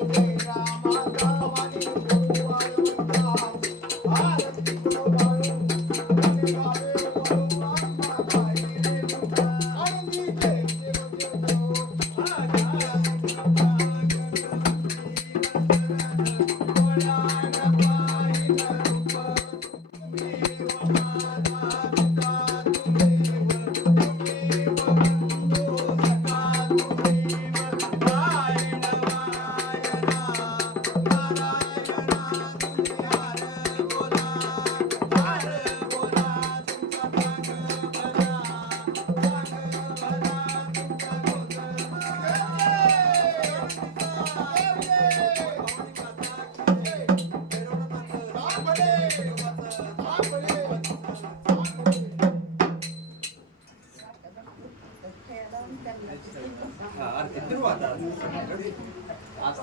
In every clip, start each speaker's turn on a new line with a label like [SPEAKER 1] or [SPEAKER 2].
[SPEAKER 1] thank you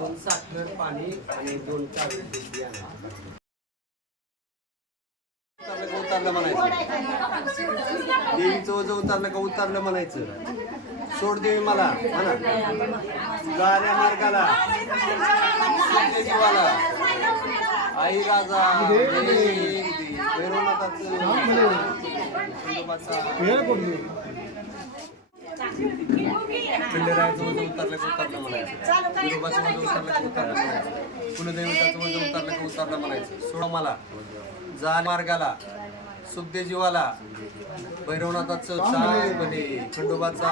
[SPEAKER 1] पाणी आणि दोन बियाणं. उतरलं म्हणायचं? देवीचं ओझं उतरलं का उतरलं म्हणायचं? सोड देवी मला म्हणा जाण्या मार्गाला. जीवाला आई राजा भैरवनाथाचं खंडोबाचा खंडेरायाचं वजन उतरलं का उतरलं म्हणायचं. विरोबाचं वजन उतरलं का उतरलं म्हणायचं. कुलदैवताचं वजन उतरलं का उतरलं म्हणायचं. सोड मला. जा मार्गाला. सुखदे जीवाला भैरवनाथाचं चाल म्हणे खंडोबाचा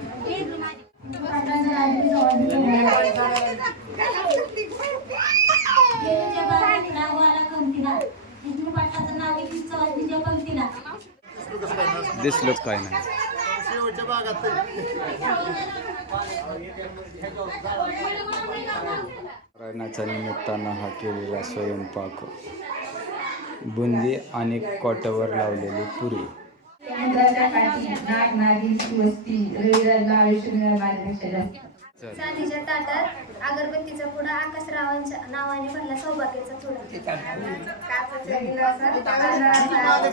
[SPEAKER 2] दिसलोच काय नाही. रायनाच्या निमित्तानं हा केलेला स्वयंपाक बुंदी आणि कोट्यावर लावलेली पुरी.
[SPEAKER 3] नाग सुवस्ती आयुष्य
[SPEAKER 4] चांदीच्या ताटात अगरबत्तीचा पुडा आकाश रावांच्या नावाने भरला सौभाग्याचा गिलासात तांदळाचा